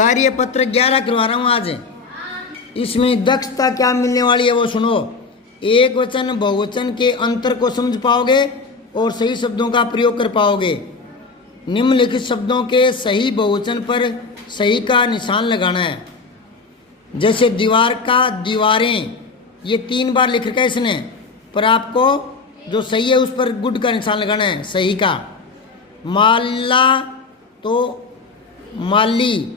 कार्य पत्र 11 करवा रहा हूँ आज। इसमें दक्षता क्या मिलने वाली है वो सुनो। एक वचन बहुवचन के अंतर को समझ पाओगे और सही शब्दों का प्रयोग कर पाओगे। निम्नलिखित शब्दों के सही बहुवचन पर सही का निशान लगाना है। जैसे दीवार का दीवारें, ये 3 बार लिख रखा है इसने, पर आपको जो सही है उस पर गुड का निशान लगाना है, सही का। माला तो माली,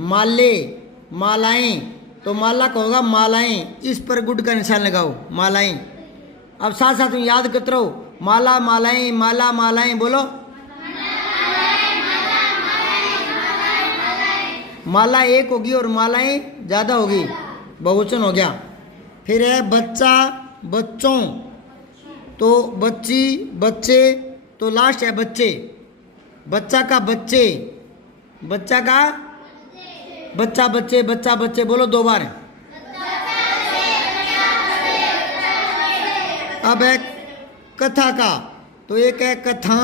माले, मालाएं तो माला का होगा मालाएं, इस पर गुड का निशान लगाओ, मालाएं। अब साथ साथ में याद करते रहो, माला मालाएं, माला मालाएं, बोलो। माला एक होगी और मालाएं ज़्यादा होगी, बहुवचन हो गया। फिर है बच्चा बच्चों, तो बच्ची बच्चे, तो लास्ट है बच्चे। बच्चा का बच्चे, बच्चा का बच्चा बच्चे, बच्चा बच्चे, बोलो 2 बार। अब है कथा का, तो एक है कथा,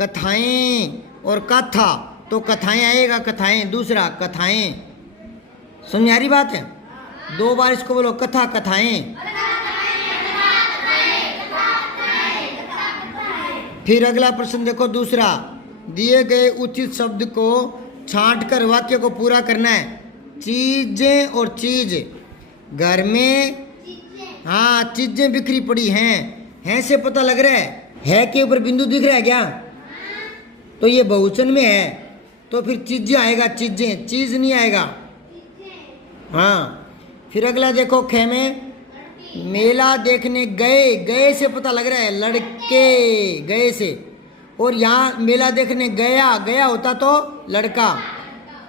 कथाएं, और कथा तो कथाएं आएगा, कथाएं। दूसरा कथाएं, समझ आ रही बात है? 2 बार इसको बोलो, कथा कथाएं। फिर अगला प्रश्न देखो दूसरा, दिए गए उचित शब्द को छांट कर वाक्य को पूरा करना है। चीजें और चीज, घर में, हाँ चीजें बिखरी पड़ी हैं से पता लग रहा है के ऊपर बिंदु दिख रहा है क्या? तो ये बहुवचन में है, तो फिर चीजें आएगा, चीजें, चीज नहीं आएगा। हाँ फिर अगला देखो खे में, मेला देखने गए, गए से पता लग रहा है लड़के, गए से, और यहाँ मेला देखने गया, गया होता तो लड़का,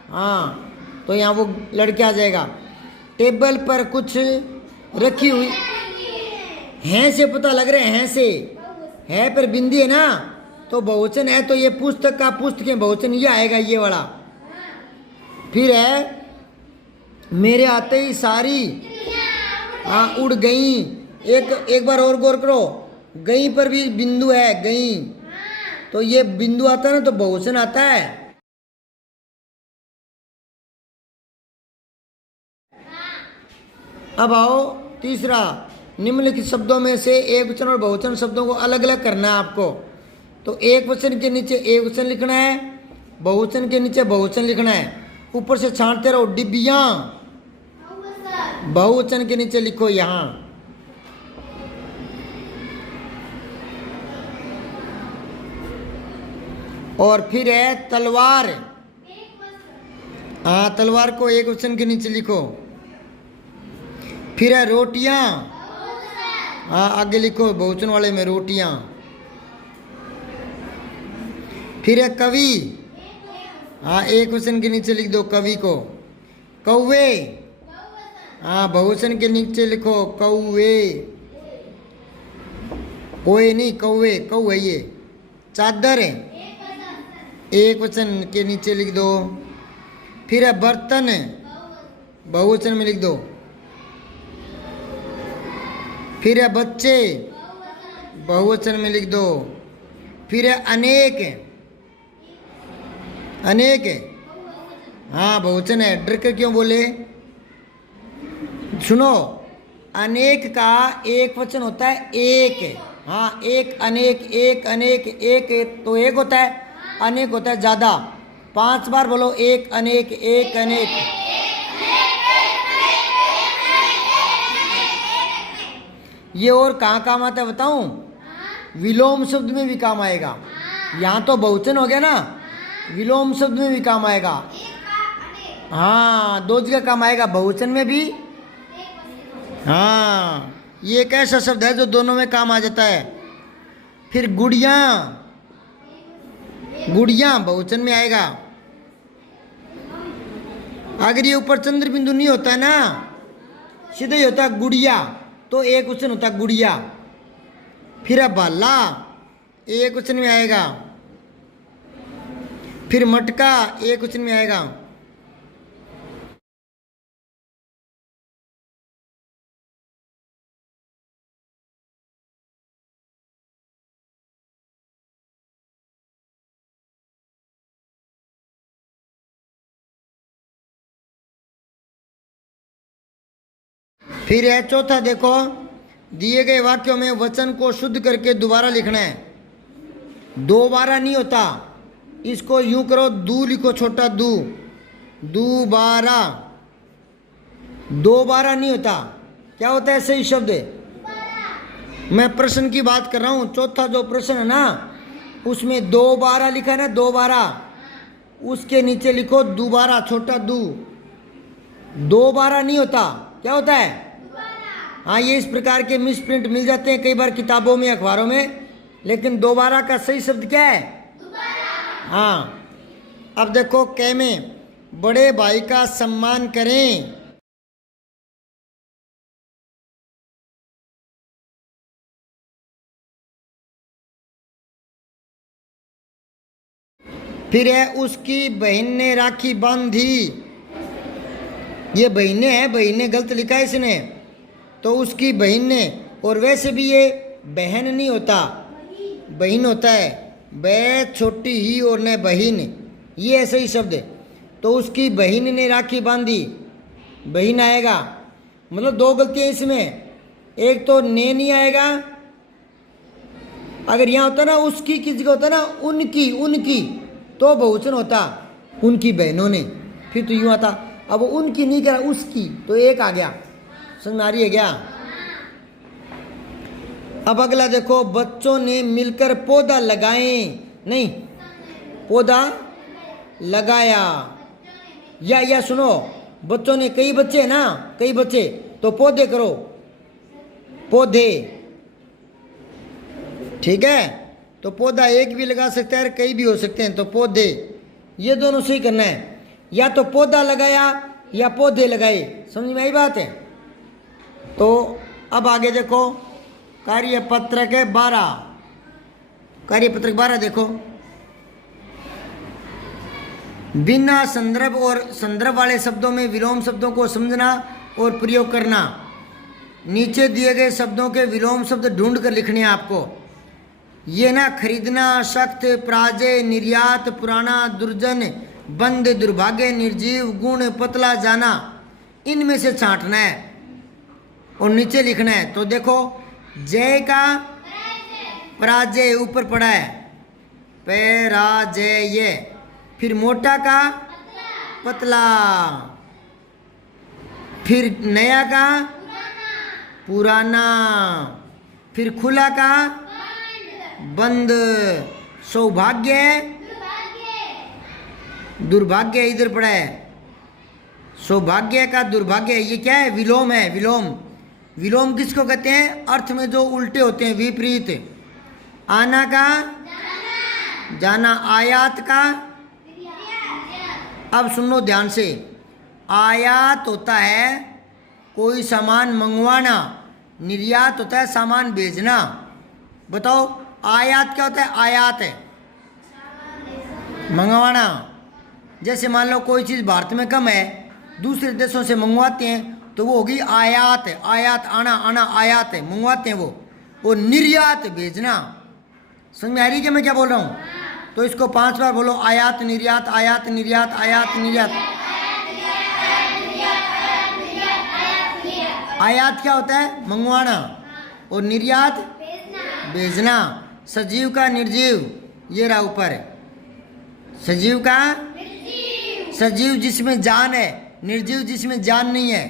हाँ तो यहाँ वो लड़के आ जाएगा। टेबल पर कुछ रखी हुई, हैं से पता लग रहा है से, है पर बिंदी है ना, तो बहुवचन है, तो ये पुस्तक का पुस्तकें बहुवचन ये आएगा, ये वाला। फिर है मेरे आते ही सारी, हाँ उड़ गई। एक बार और गौर करो, गई पर भी बिंदु है, गई, तो ये बिंदु आता है ना, तो बहुवचन आता है। अब आओ तीसरा, निम्नलिखित शब्दों में से एक वचन और बहुवचन शब्दों को अलग अलग करना है आपको। तो एक वचन के नीचे एक वचन लिखना है, बहुवचन के नीचे बहुवचन लिखना है। ऊपर से छांटते रहो, डिब्बियां बहुवचन के नीचे लिखो यहां। और फिर है तलवार, हाँ तलवार को एक वचन के नीचे लिखो। फिर है रोटियां, हाँ आगे लिखो बहुवचन वाले में रोटियां। फिर है कवि, हाँ एक वचन के नीचे लिख दो कवि को। कौवे, हाँ बहुवचन के नीचे लिखो कौवे, कोए नहीं कौवे, कौवे ये। चादर है, एक वचन के नीचे लिख दो। फिर है बर्तन, बहुवचन में लिख दो। फिर है बच्चे, बहुवचन में लिख दो। फिर है अनेक, अनेक, हाँ बहुवचन है। डर के क्यों बोले? सुनो, अनेक का एक वचन होता है एक, हाँ एक अनेक, एक अनेक, एक तो एक होता है, अनेक होता है ज्यादा। 5 बार बोलो, एक अनेक, एक अनेक। ये और कहाँ काम आता है बताऊं? विलोम शब्द में भी काम आएगा। यहाँ तो बहुवचन हो गया ना, विलोम शब्द में भी काम आएगा। हाँ 2 जगह काम आएगा, बहुवचन में भी। हाँ ये एक ऐसा शब्द है जो दोनों में काम आ जाता है। फिर गुड़िया, गुड़िया बहुवचन में आएगा। अगर ये ऊपर चंद्र बिंदु नहीं होता है ना, सीधे ही होता है गुड़िया, तो एक वचन होता है गुड़िया। फिर है भाला, एक वचन में आएगा। फिर मटका, एक वचन में आएगा। फिर है चौथा, देखो दिए गए वाक्यों में वचन को शुद्ध करके दोबारा लिखना है। दोबारा नहीं होता, इसको यूं करो, दू लिखो, छोटा दू, दोबारा। दोबारा नहीं होता, क्या होता है सही शब्द? मैं प्रश्न की बात कर रहा हूं। चौथा जो प्रश्न है ना, उसमें दोबारा लिखा है ना, दोबारा, उसके नीचे लिखो दोबारा, छोटा दू। दोबारा नहीं होता, क्या होता है? हाँ, ये इस प्रकार के मिस प्रिंट मिल जाते हैं कई बार किताबों में, अखबारों में, लेकिन दोबारा का सही शब्द क्या है? हाँ। अब देखो कै में, बड़े भाई का सम्मान करें। फिर है उसकी बहन ने राखी बांधी। ये बहने हैं, बहने गलत लिखा है इसने, तो उसकी बहन ने, और वैसे भी ये बहन नहीं होता, बहन होता है, बै छोटी ही और न बहन, ये ऐसे ही शब्द है। तो उसकी बहन ने राखी बांधी, बहन आएगा, मतलब दो गलतियां इसमें। एक तो ने नहीं आएगा, अगर यहाँ होता ना उसकी, किसी का होता ना उनकी, उनकी, तो बहुवचन होता, उनकी बहनों ने, फिर तो यूँ आता। अब उनकी नहीं करा, उसकी, तो एक आ गया। समझ में आ रही है क्या? अब अगला देखो, बच्चों ने मिलकर पौधा लगाए, नहीं, पौधा लगाया। या सुनो, बच्चों ने, कई बच्चे हैं ना, कई बच्चे, तो पौधे करो, पौधे, ठीक है? तो पौधा एक भी लगा सकते हैं और कई भी हो सकते हैं, तो पौधे, ये दोनों सही करना है। या तो पौधा लगाया या पौधे लगाए, समझ में आई बात है? तो अब आगे देखो, कार्यपत्रक 12, कार्यपत्रक 12 देखो, बिना संदर्भ और संदर्भ वाले शब्दों में विलोम शब्दों को समझना और प्रयोग करना। नीचे दिए गए शब्दों के विलोम शब्द ढूंढ कर लिखने हैं आपको। ये ना खरीदना, सख्त, पराजय, निर्यात, पुराना, दुर्जन, बंद, दुर्भाग्य, निर्जीव, गुण, पतला, जाना, इनमें से छांटना है और नीचे लिखना है। तो देखो, जय का पराजय ऊपर पड़ा है, पराजय। फिर मोटा का पतला, फिर नया का पुराना, फिर खुला का बंद, सौभाग्य, दुर्भाग्य इधर पड़ा है, सौभाग्य का दुर्भाग्य, ये क्या है? विलोम है, विलोम। विलोम किसको कहते हैं? अर्थ में जो उल्टे होते हैं, विपरीत। आना का जाना, आयात का, अब सुनो ध्यान से, आयात होता है कोई सामान मंगवाना, निर्यात होता है सामान भेजना। बताओ आयात क्या होता है? आयात है मंगवाना। जैसे मान लो कोई चीज़ भारत में कम है, दूसरे देशों से मंगवाते हैं, तो वो होगी आयात है। आयात, आना, आना, आयात है, मंगवाते हैं वो। और निर्यात भेजना। समझ में आ रही है कि मैं क्या बोल रहा हूँ? तो इसको 5 बार बोलो, आयात निर्यात, आयात निर्यात, आयात निर्यात। आयात क्या होता है? मंगवाना। और निर्यात भेजना। सजीव का निर्जीव, ये रहा ऊपर, सजीव का, सजीव जिसमें जान है, निर्जीव जिसमें जान नहीं है।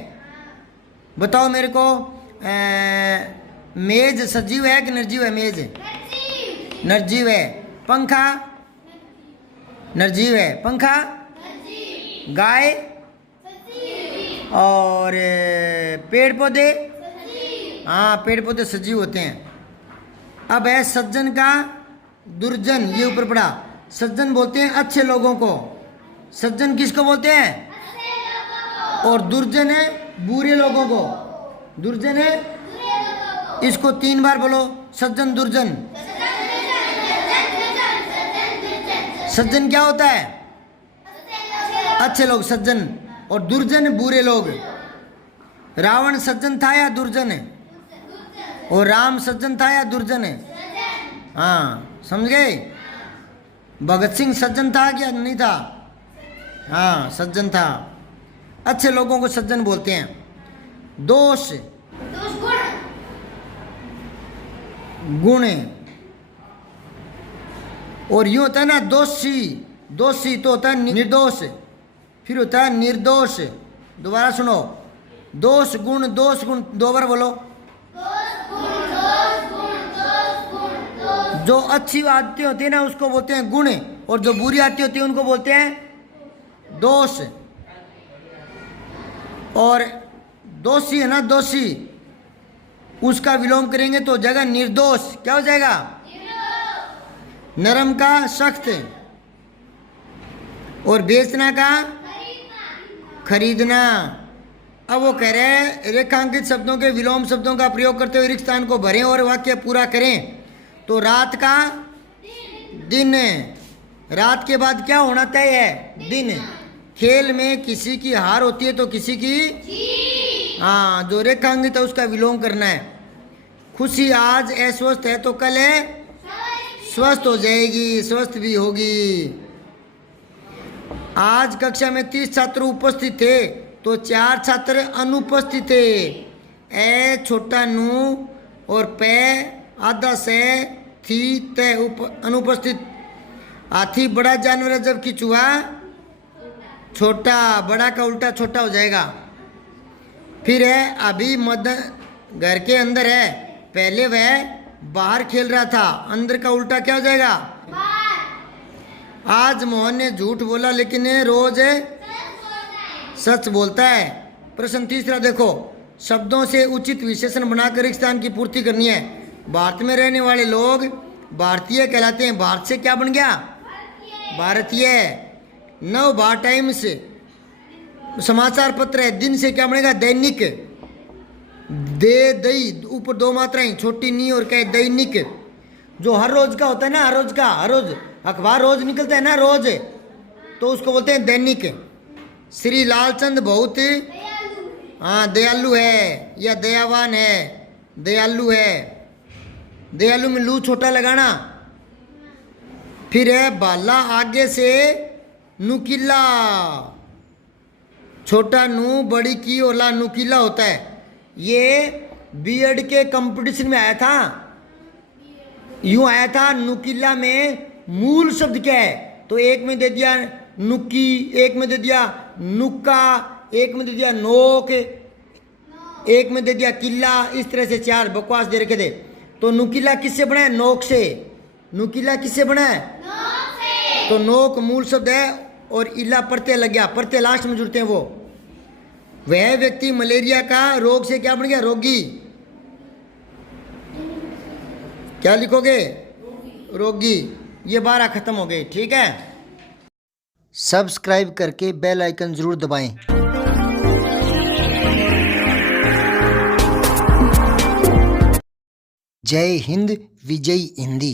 बताओ मेरे को, मेज सजीव है कि निर्जीव है? मेज निर्जीव है। पंखा निर्जीव है, पंखा। गाय और पेड़ पौधे, हाँ पेड़ पौधे सजीव होते हैं। अब है सज्जन का दुर्जन, ये ऊपर पड़ा। सज्जन बोलते हैं अच्छे लोगों को। सज्जन किसको बोलते हैं? और दुर्जन है बुरे लोगों को। दुर्जन है, इसको 3 बार बोलो, सज्जन दुर्जन। सज्जन क्या होता है? अच्छे लोग, सज्जन। और दुर्जन बुरे लोग। रावण सज्जन था या दुर्जन है? और राम सज्जन था या दुर्जन है? हाँ, समझ गए? भगत सिंह सज्जन था क्या नहीं था? हाँ, सज्जन था। अच्छे लोगों को सज्जन बोलते हैं। दोष गुण। और यूं होता है ना दोषी, दोषी तो होता है निर्दोष, फिर होता है निर्दोष। दोबारा सुनो, दोष गुण, दोष गुण, दो बार बोलो। जो अच्छी आदतें होती है ना उसको बोलते हैं गुण, और जो बुरी आदतें होती है उनको बोलते हैं दोष। और दोषी है ना, दोषी, उसका विलोम करेंगे तो हो जाएगा निर्दोष। क्या हो जाएगा? नरम का सख्त, और बेचना का खरीदना। अब वो कह रहे हैं रेखांकित शब्दों के विलोम शब्दों का प्रयोग करते हुए रिक्त स्थान को भरें और वाक्य पूरा करें। तो रात का दिन, रात के बाद क्या होना तय है? दिन। खेल में किसी की हार होती है तो किसी की, हाँ, जो रेखांकित है उसका विलोम करना है। खुशी आज अस्वस्थ है तो कल है स्वस्थ हो जाएगी, स्वस्थ भी होगी। आज कक्षा में 30 छात्र उपस्थित थे तो 4 छात्र अनुपस्थित थे। ए छोटा नू और पे आधा से थी ते अनुपस्थित। हाथी बड़ा जानवर है जबकि चूहा छोटा, बड़ा का उल्टा छोटा हो जाएगा। फिर है अभी मदन घर के अंदर है, पहले वह बाहर खेल रहा था, अंदर का उल्टा क्या हो जाएगा? आज मोहन ने झूठ बोला लेकिन रोज सच बोलता है। प्रश्न तीसरा देखो, शब्दों से उचित विशेषण बनाकर एक स्थान की पूर्ति करनी है। भारत में रहने वाले लोग भारतीय कहलाते हैं। भारत से क्या बन गया? भारतीय। नव भारत टाइम्स समाचार पत्र है, दिन से क्या बनेगा? दैनिक। दे दई ऊपर 2 मात्राएं, छोटी नी और क्या? दैनिक। जो हर रोज का होता है ना, हर रोज का, हर रोज अखबार रोज निकलता है ना, रोज, तो उसको बोलते हैं दैनिक। श्री लालचंद बहुत दयालु है या दयावान है, दयालु है। दयालु में लू छोटा लगाना। फिर है बाला आगे से नुकीला, छोटा नू बड़ी की और ला नुकीला होता है। ये बीएड के कंपटीशन में आया था, यूं आया था। नुकीला में मूल शब्द क्या है? तो एक में दे दिया नुक्की, एक में दे दिया नुक्का, एक में दे दिया नोक, एक में दे दिया किला। इस तरह से 4 बकवास दे रखे थे। तो नुकीला किससे बना है? नोक से। नुकीला किससे बना है? नोक से। तो नोक मूल शब्द है और इला प्रत्यय लग गया, प्रत्यय लास्ट में जुड़ते हैं वो। वह व्यक्ति मलेरिया का रोग से क्या बन गया? रोगी। क्या लिखोगे? रोगी। ये 12 खत्म हो गए, ठीक है। सब्सक्राइब करके बेल आइकन जरूर दबाएं। जय हिंद, विजय हिंदी।